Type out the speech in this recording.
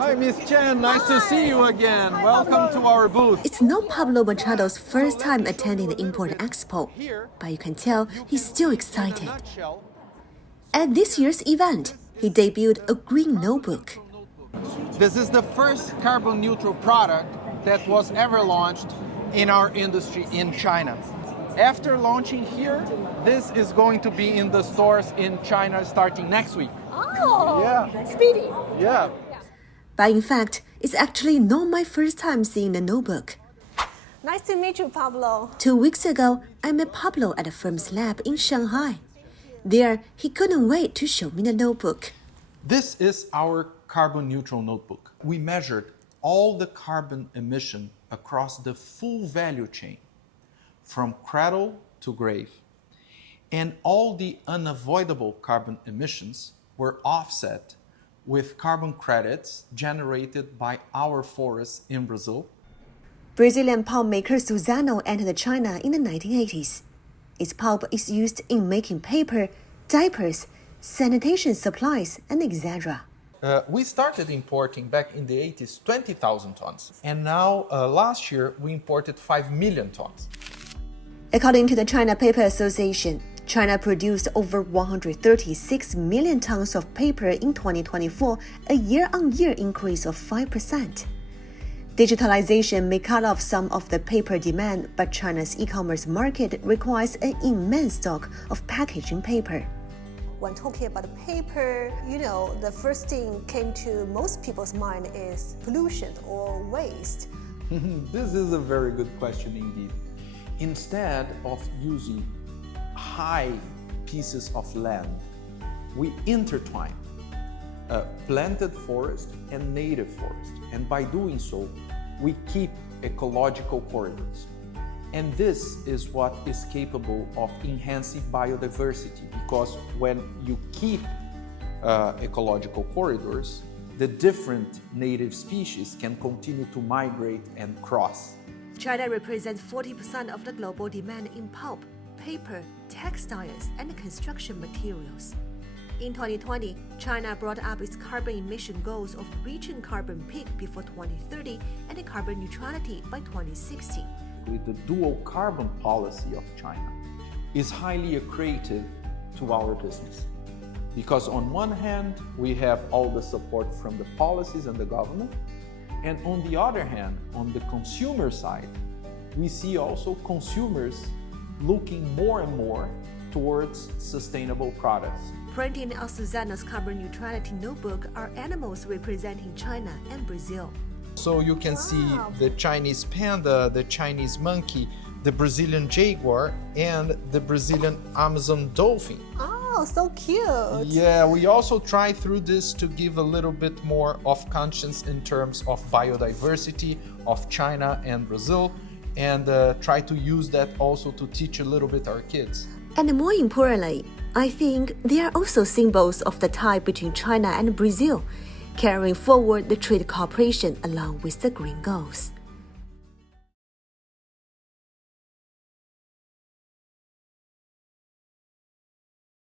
Hi, Miss Chen. Nice to see you again. Welcome to our booth. It's not Pablo Machado's first time attending the Import Expo, but you can tell he's still excited. At this year's event, he debuted a green notebook. This is the first carbon-neutral product that was ever launched in our industry in China. After launching here, this is going to be in the stores in China starting next week. Oh, yeah. Speedy. Yeah. But in fact, it's actually not my first time seeing the notebook. Nice to meet you, Pablo. 2 weeks ago, I met Pablo at the firm's lab in Shanghai. There, he couldn't wait to show me the notebook. This is our carbon-neutral notebook. We measured all the carbon emission across the full value chain, from cradle to grave. And all the unavoidable carbon emissions were offset with carbon credits generated by our forests in Brazil. Brazilian pulp maker Suzano entered China in the 1980s. Its pulp is used in making paper, diapers, sanitation supplies, and etc. We started importing back in the 80s 20,000 tons. And now, last year, we imported 5 million tons. According to the China Paper Association, China produced over 136 million tons of paper in 2024, a year-on-year increase of 5%. Digitalization may cut off some of the paper demand, but China's e-commerce market requires an immense stock of packaging paper. When talking about paper, the first thing came to most people's mind is pollution or waste. This is a very good question indeed. Instead of using high pieces of land, we intertwine planted forest and native forest. And by doing so, we keep ecological corridors. And this is what is capable of enhancing biodiversity, because when you keep ecological corridors, the different native species can continue to migrate and cross. China represents 40% of the global demand in pulp, paper, textiles, and construction materials. In 2020, China brought up its carbon emission goals of reaching carbon peak before 2030 and carbon neutrality by 2060. With the dual carbon policy of China is highly accretive to our business. Because on one hand, we have all the support from the policies and the government, and on the other hand, on the consumer side, we see also consumers looking more and more towards sustainable products. Printing on Suzano's carbon neutrality notebook are animals representing China and Brazil. So you can see the Chinese panda, the Chinese monkey, the Brazilian jaguar, and the Brazilian Amazon dolphin. Oh, so cute. Yeah, we also try through this to give a little bit more of conscience in terms of biodiversity of China and Brazil, and try to use that also to teach a little bit our kids. And more importantly, I think they are also symbols of the tie between China and Brazil, carrying forward the trade cooperation along with the green goals.